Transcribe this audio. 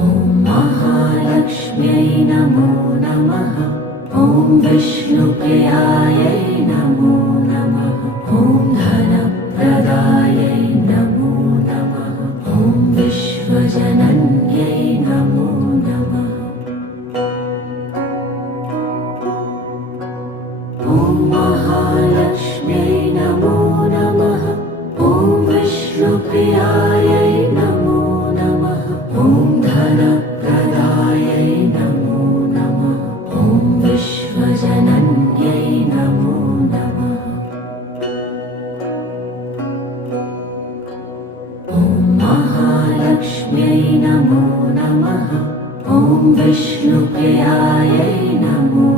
ॐ महालक्ष्म्यै नमो नमः। ॐ विष्णुप्रियायै नमो नमः। ॐ धनप्रदायै नमो नमः। ॐ विश्वजनन्यै नमो नमः। ॐ महालक्ष्म्यै नमो नमः। ॐ विष्णुप्रियायै नमो नमः। ॐ धनप्रदायै नमो नमः। ॐ विश्वजनन्यै नमो नमः। ॐ महालक्ष्म्यै नमो नमः। ॐ विष्णुप्रियायै नमो